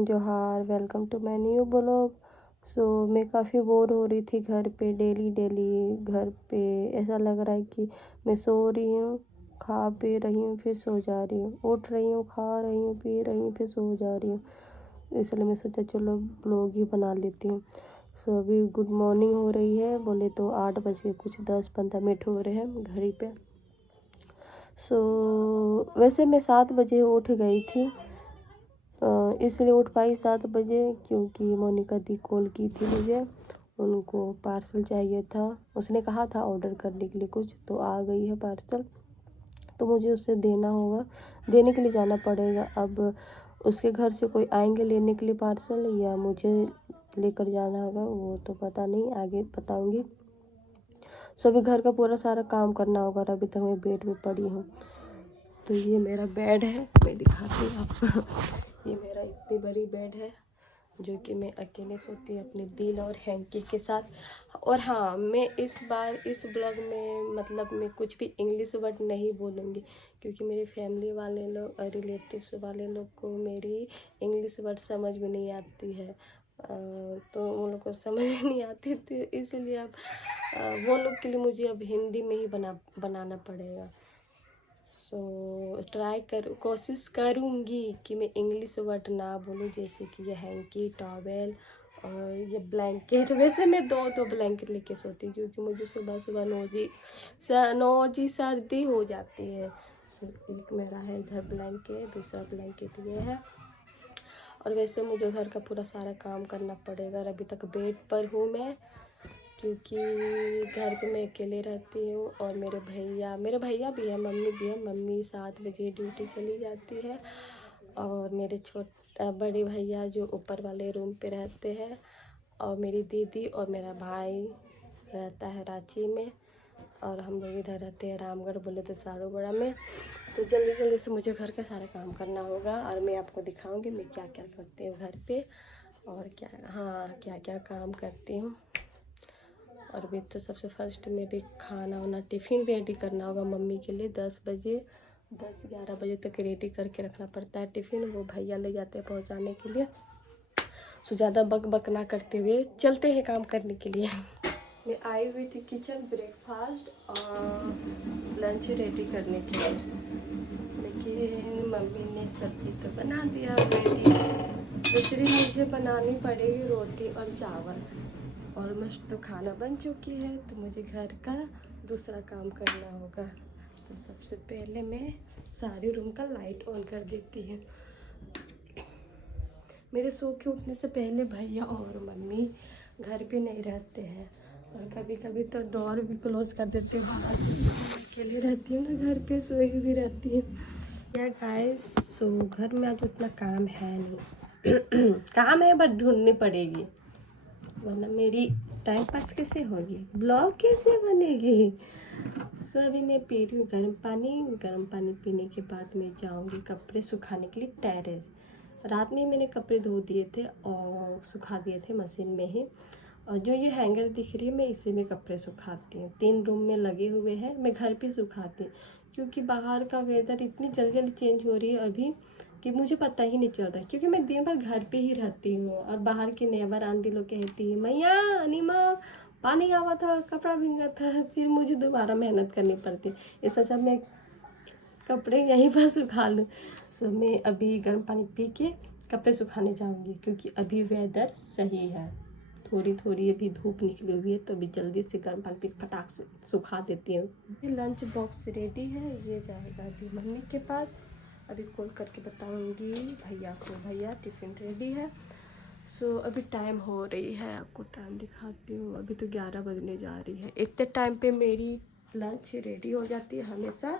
Everyone, जोहार। Welcome to my new blog. मैं काफ़ी बोर हो रही थी घर पे। डेली डेली घर पे ऐसा लग रहा है कि मैं सो रही हूँ, खा पी रही हूँ, फिर सो जा रही हूँ, उठ रही हूँ, खा रही हूँ, पी रही हूँ, फिर सो जा रही हूँ। इसलिए मैं सोचा चलो ब्लॉग ही बना लेती हूँ। अभी गुड मॉर्निंग हो रही है, बोले तो 8 बज के कुछ 10-15 मिनट हो रहे हैं घड़ी पे। वैसे मैं 7 बजे उठ गई थी, इसलिए उठ पाई 7 बजे क्योंकि मोनिका दी कॉल की थी मुझे। उनको पार्सल चाहिए था, उसने कहा था ऑर्डर करने के लिए कुछ, तो आ गई है पार्सल। तो मुझे उसे देना होगा, देने के लिए जाना पड़ेगा। अब उसके घर से कोई आएंगे लेने के लिए पार्सल, या मुझे लेकर जाना होगा वो तो पता नहीं, आगे बताऊंगी। अभी घर का पूरा सारा काम करना होगा और अभी तक मैं बेड में पड़ी हूँ। तो ये मेरा बेड है, मैं दिखाती हूँ आपको। ये मेरा इतनी बड़ी बेड है जो कि मैं अकेले सोती हूँ अपने दिल और हैंकी के साथ। और हाँ, मैं इस बार इस ब्लॉग में मतलब मैं कुछ भी इंग्लिश वर्ड नहीं बोलूँगी, क्योंकि मेरी फैमिली वाले लोग और रिलेटिव्स वाले लोग को मेरी इंग्लिश वर्ड समझ में नहीं आती है। तो उन लोग को समझ नहीं आती थी, इसलिए अब वो लोग के लिए मुझे अब हिंदी में ही बनाना पड़ेगा। कोशिश करूँगी कि मैं इंग्लिश वर्ड ना बोलूँ, जैसे कि ये हैंकी, टॉवेल और ये ब्लैंकेट। वैसे मैं दो ब्लैंकेट लेके सोती हूँ क्योंकि मुझे सुबह सुबह नोजी सर्दी हो जाती है। एक मेरा है इधर ब्लैंकेट, दूसरा ब्लैंकेट ये है। और वैसे मुझे घर का पूरा सारा काम करना पड़ेगा और अभी तक बेड पर हूँ मैं, क्योंकि घर पे मैं अकेले रहती हूँ। और मेरे भैया भी है, मम्मी भी है। मम्मी 7 बजे ड्यूटी चली जाती है और मेरे बड़े भैया जो ऊपर वाले रूम पे रहते हैं, और मेरी दीदी और मेरा भाई रहता है रांची में, और हम लोग इधर रहते हैं रामगढ़, बोले तो चारोबड़ा में। तो जल्दी जल्दी से मुझे घर का सारा काम करना होगा और मैं आपको दिखाऊंगी मैं क्या क्या करती हूँ घर पे और क्या क्या काम करती हूँ। और भी तो सबसे फर्स्ट में भी खाना वाना टिफ़िन रेडी करना होगा मम्मी के लिए। 10-11 बजे तक रेडी करके रखना पड़ता है टिफ़िन, वो भैया ले जाते हैं पहुंचाने के लिए। ज़्यादा बक ना करते हुए चलते हैं काम करने के लिए। मैं आई हुई थी किचन ब्रेकफास्ट और लंच रेडी करने के लिए, लेकिन मम्मी ने सब्जी तो बना दिया रेडी। दूसरी मुझे बनानी पड़ेगी रोटी और चावल। ऑलमोस्ट तो खाना बन चुकी है, तो मुझे घर का दूसरा काम करना होगा। तो सबसे पहले मैं सारे रूम का लाइट ऑन कर देती हूँ। मेरे सो के उठने से पहले भैया और मम्मी घर पे नहीं रहते हैं, और कभी कभी तो डोर भी क्लोज कर देते हैं बाहर से। अकेले रहती हूँ ना घर पे, सोई भी रहती हूँ। या गाइस, घर में आज उतना काम है नहीं। काम है बट ढूंढनी पड़ेगी, वरना मेरी टाइम पास कैसे होगी, ब्लॉग कैसे बनेगी। अभी मैं पी रही हूँ गर्म पानी पीने के बाद मैं जाऊँगी कपड़े सुखाने के लिए टेरेस। रात में मैंने कपड़े धो दिए थे और सुखा दिए थे मशीन में ही। और जो ये हैंगर दिख रही है, मैं इसी में कपड़े सुखाती हूँ। 3 रूम में लगे हुए हैं, मैं घर पे सुखाती हूँ क्योंकि बाहर का वेदर इतनी जल्दी जल्दी चेंज हो रही है अभी कि मुझे पता ही नहीं चल रहा है, क्योंकि मैं दिन भर घर पे ही रहती हूँ। और बाहर की नेबर आंटी लोग कहती है, मैया अनिमा पानी आवा था, कपड़ा भींगा था, फिर मुझे दोबारा मेहनत करनी पड़ती। इस वजह मैं कपड़े यहीं पर सुखा लूँ। मैं अभी गर्म पानी पी के कपड़े सुखाने जाऊँगी, क्योंकि अभी वेदर सही है। थोड़ी थोड़ी अभी धूप निकली हुई है, तो अभी जल्दी से गर्म पानी पी फटाक से सुखा देती हूँ। लंच बॉक्स रेडी है, ये जाएगा अभी मम्मी के पास। अभी कॉल करके बताऊंगी भैया को, भैया टिफ़िन रेडी है। अभी टाइम हो रही है, आपको टाइम दिखाती हूँ। अभी तो 11 बजने जा रही है। इतने टाइम पे मेरी लंच रेडी हो जाती है हमेशा।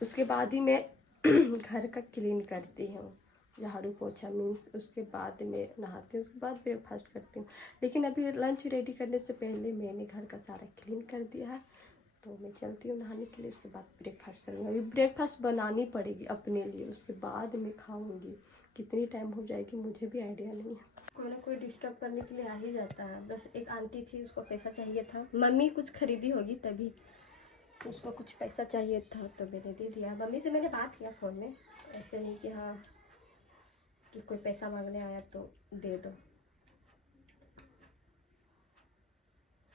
उसके बाद ही मैं घर का क्लीन करती हूँ, झाड़ू पोछा मीन्स। उसके बाद मैं नहाती हूँ, उसके बाद ब्रेकफास्ट करती हूँ। लेकिन अभी लंच रेडी करने से पहले मैंने घर का सारा क्लीन कर दिया है, तो मैं चलती हूँ नहाने के लिए। उसके बाद ब्रेकफास्ट करूँगी। अभी ब्रेकफास्ट बनानी पड़ेगी अपने लिए, उसके बाद मैं खाऊँगी। कितनी टाइम हो जाएगी मुझे भी आइडिया नहीं है। कोई ना कोई डिस्टर्ब करने के लिए आ ही जाता है। बस एक आंटी थी, उसको पैसा चाहिए था, मम्मी कुछ खरीदी होगी तभी, उसको कुछ पैसा चाहिए था तो मैंने दे दिया। मम्मी से मैंने बात किया फ़ोन में, ऐसे नहीं कि हाँ कि कोई पैसा मांगने आया तो दे दो।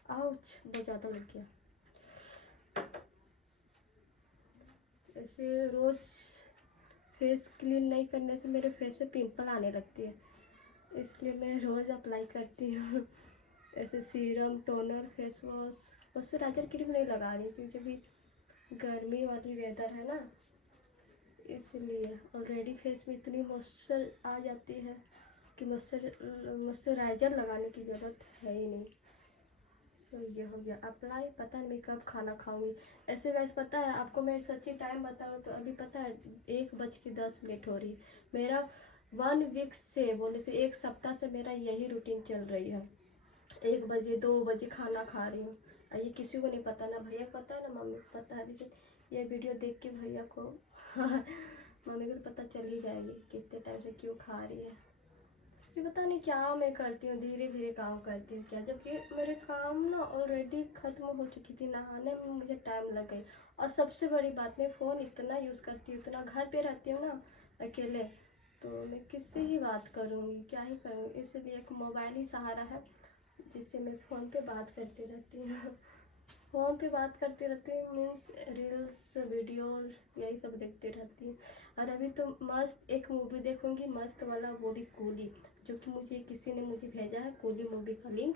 आउच, बहुत ज़्यादा लग गया। ऐसे रोज़ फेस क्लीन नहीं करने से मेरे फेस पे पिंपल आने लगती है, इसलिए मैं रोज़ अप्लाई करती हूँ। ऐसे serum, toner, face wash, moisturiser cream नहीं लगा रही क्योंकि अभी गर्मी वाली वेदर है ना, इसलिए। ऑलरेडी फेस में इतनी मॉइस्चर आ जाती है कि मॉइस्चराइजर लगाने की ज़रूरत है ही नहीं। तो ये हो गया अप्लाई। पता नहीं मैं कब खाना खाऊंगी। ऐसे गाइस पता है आपको, मैं सच्ची टाइम बताऊँ तो अभी पता है 1:10 हो रही। मेरा 1 वीक से बोले तो 1 सप्ताह से मेरा यही रूटीन चल रही है। 1 बजे 2 बजे खाना खा रही हूँ। ये किसी को नहीं पता, ना भैया को पता है ना मम्मी को पता है, लेकिन ये वीडियो देख के भैया को मम्मी को तो पता चल ही जाएगी कितने टाइम से क्यों खा रही है। ये पता नहीं क्या मैं करती हूँ, धीरे धीरे काम करती हूँ क्या, जबकि मेरे काम ना ऑलरेडी ख़त्म हो चुकी थी। नहाने में मुझे टाइम लग गई। और सबसे बड़ी बात, मैं फ़ोन इतना यूज़ करती हूँ, इतना घर पे रहती हूँ ना अकेले, तो मैं किससे ही बात करूँगी, क्या ही करूँगी। इसलिए एक मोबाइल ही सहारा है जिससे मैं फ़ोन पे बात करती रहती हूँ। फ़ोन पे बात करती रहती हूँ मीन्स रील्स, वीडियो, यही सब देखती रहती हूँ। और अभी तो मस्त एक मूवी देखूँगी, मस्त वाला, वो भी कूली, जो कि मुझे किसी ने मुझे भेजा है, कूली मूवी का लिंक।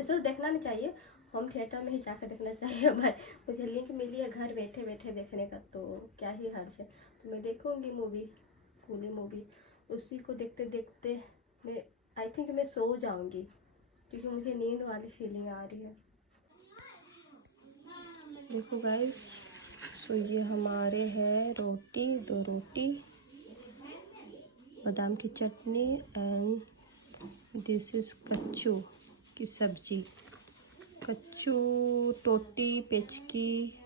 ऐसे तो देखना नहीं चाहिए, होम थिएटर में ही जाकर देखना चाहिए भाई। मुझे लिंक मिली है घर बैठे बैठे देखने का, तो क्या ही हर्ज है। तो मैं देखूँगी मूवी, कूली मूवी। उसी को देखते देखते मैं आई थिंक मैं सो जाऊँगी, क्योंकि मुझे नींद वाली फीलिंग आ रही है। देखो गाइस, सो ये हमारे है रोटी, 2 रोटी, बादाम की चटनी एंड दिस इज़ कच्चू की सब्जी। कच्चू, टोटी, पेचकी,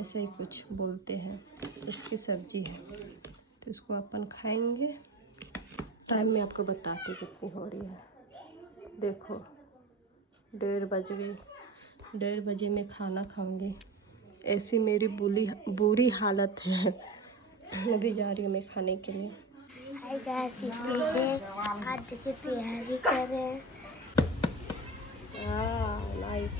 ऐसे ही कुछ बोलते हैं, इसकी सब्जी है। तो इसको अपन खाएंगे। टाइम में आपको बताती कितनी हो रही है। देखो 1:30 बज गई। 1:30 बजे मैं खाना खाऊंगी। ऐसी मेरी बुरी हालत है। अभी जा रही हूँ मैं खाने के लिए। हाय गाइस, आज देखिए तैयारी कर रहे हैं। नाइस।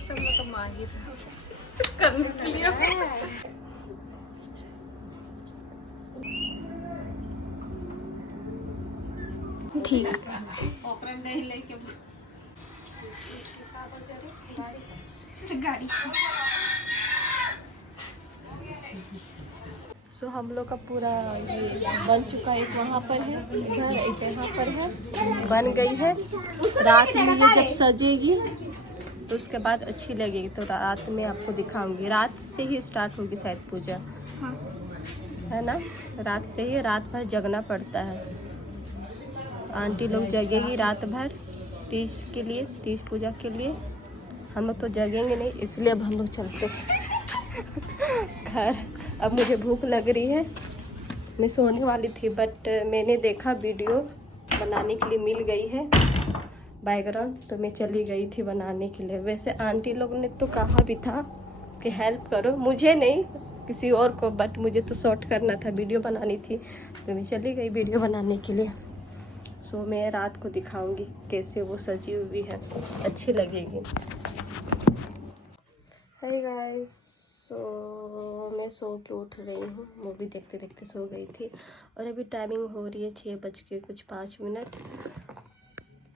सब लोग तो माहिर करने के लिए। ठीक गाड़ी। सो हम लोग का पूरा ये बन चुका है। एक वहाँ पर है इधर, एक यहाँ पर है, बन गई है। रात में ये जब सजेगी तो उसके बाद अच्छी लगेगी, तो रात में आपको दिखाऊंगी। रात से ही स्टार्ट होगी शायद पूजा, हाँ। है ना? रात से ही, रात भर जगना पड़ता है। आंटी लोग जगेगी रात भर 30 के लिए, 30 पूजा के लिए। हम लोग तो जगेंगे नहीं, इसलिए अब हम लोग चलते घर। अब मुझे भूख लग रही है। मैं सोने वाली थी, बट मैंने देखा वीडियो बनाने के लिए मिल गई है बैकग्राउंड, तो मैं चली गई थी बनाने के लिए। वैसे आंटी लोग ने तो कहा भी था कि हेल्प करो, मुझे नहीं किसी और को, बट मुझे तो शॉर्ट करना था, वीडियो बनानी थी, तो मैं चली गई वीडियो बनाने के लिए। सो मैं रात को दिखाऊंगी कैसे वो सजी हुई है, अच्छी लगेगी। हाय गाइस, सो मैं सो के उठ रही हूँ, मूवी देखते देखते सो गई थी। और अभी टाइमिंग हो रही है 6:05।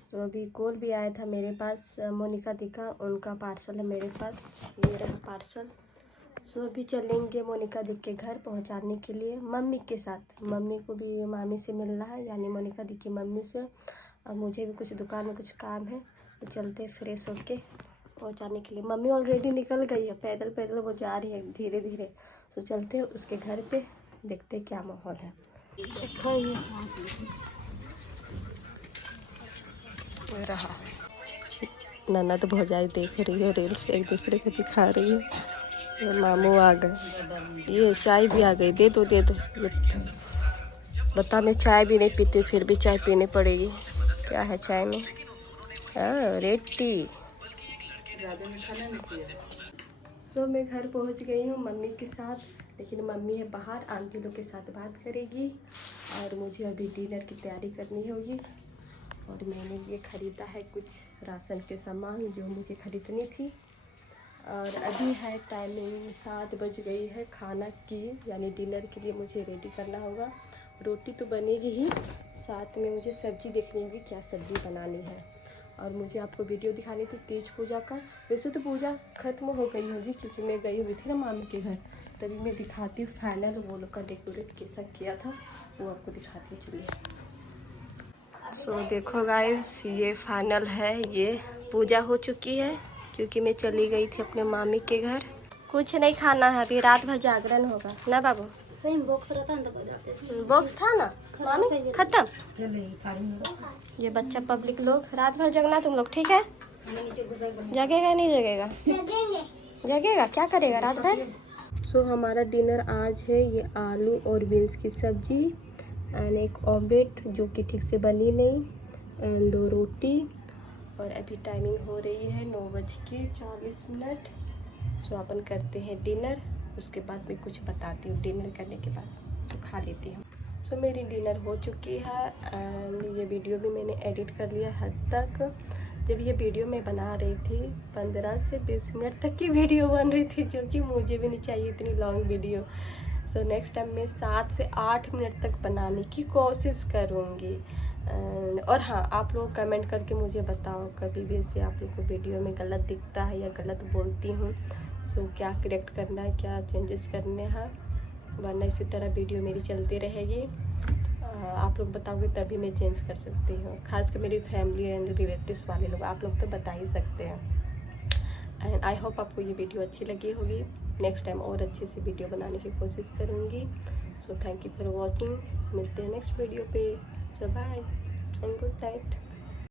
सो अभी कॉल भी आया था मेरे पास, मोनिका दी का, उनका पार्सल है मेरे पास, ये रहा पार्सल। सो अभी चलेंगे मोनिका दी के घर पहुँचाने के लिए, मम्मी के साथ। मम्मी को भी मामी से मिलना है, यानी मोनिका दी की मम्मी से। और मुझे भी कुछ दुकान में कुछ काम है, तो चलते फ्रेश होके पहुँचाने के लिए। मम्मी ऑलरेडी निकल गई है, पैदल पैदल वो जा रही है धीरे धीरे। सो चलते हैं उसके घर पे, देखते क्या माहौल है। रहा ननद भौजाई देख रही है रील्स, एक दूसरे को दिखा रही है। ये मामू आ गए, ये चाय भी आ गई, दे दो दे दो। ये बता, मैं चाय भी नहीं पीती, फिर भी चाय पीनी पड़ेगी। क्या है चाय में? Red T. सो मैं घर पहुंच गई हूँ मम्मी के साथ, लेकिन मम्मी है बाहर, आंटी लोग के साथ बात करेगी और मुझे अभी डिनर की तैयारी करनी होगी। और मैंने ये ख़रीदा है कुछ राशन के सामान जो मुझे ख़रीदनी थी। और अभी है टाइमिंग 7 बज गई है, खाना की यानी डिनर के लिए मुझे रेडी करना होगा। रोटी तो बनेगी ही, साथ में मुझे सब्ज़ी देखनी होगी क्या सब्ज़ी बनानी है। और मुझे आपको वीडियो दिखानी थी तीज पूजा का। वैसे तो पूजा ख़त्म हो गई होगी क्योंकि मैं गई हुई थी ना मामी के घर, तभी मैं दिखाती हूँ फाइनल वो लोग का डेकोरेट कैसा किया था, वो आपको दिखाती हूँ। चलिए तो देखो गाइस, ये फाइनल है, ये पूजा हो चुकी है क्योंकि मैं चली गई थी अपने मामी के घर। कुछ नहीं खाना है, अभी रात भर जागरण होगा ना बाबू। सही बॉक्स रहता है तो बजाते थे। बॉक्स था ना मामी, खत्म। ये बच्चा पब्लिक लोग रात भर जगना तुम लोग, ठीक है? जगेगा नहीं जगेगा? जगेगा, क्या करेगा रात भर? सो हमारा डिनर आज है ये आलू और बीन्स की सब्जी एंड एक ऑमलेट जो कि ठीक से बनी नहीं एंड 2 रोटी। और अभी टाइमिंग हो रही है 9:40। सो अपन करते हैं डिनर, उसके बाद मैं कुछ बताती हूँ डिनर करने के बाद जो खा लेती हूँ। सो मेरी डिनर हो चुकी है एंड ये वीडियो भी मैंने एडिट कर लिया हद तक। जब ये वीडियो मैं बना रही थी 15 से 20 मिनट तक की वीडियो बन रही थी, जो कि मुझे भी नहीं चाहिए इतनी long video. So next time मैं 7 से 8 मिनट तक बनाने की कोशिश करूँगी। और हाँ, आप लोग कमेंट करके मुझे बताओ कभी भी से आप लोग को वीडियो में गलत दिखता है या गलत बोलती हूँ, सो क्या करेक्ट करना है, क्या चेंजेस करने हैं, वरना इसी तरह वीडियो मेरी चलती रहेगी। आप लोग बताओगे तभी मैं चेंज कर सकती हूँ, खासकर मेरी फैमिली एंड रिलेटिव्स वाले लोग, आप लोग तो बता ही सकते हैं। एंड आई होप आपको ये वीडियो अच्छी लगी होगी। नेक्स्ट टाइम और अच्छी सी वीडियो बनाने की कोशिश करूँगी। So thank you for watching, मिलते हैं नेक्स्ट वीडियो पे। सो बाय एंड गुड नाइट।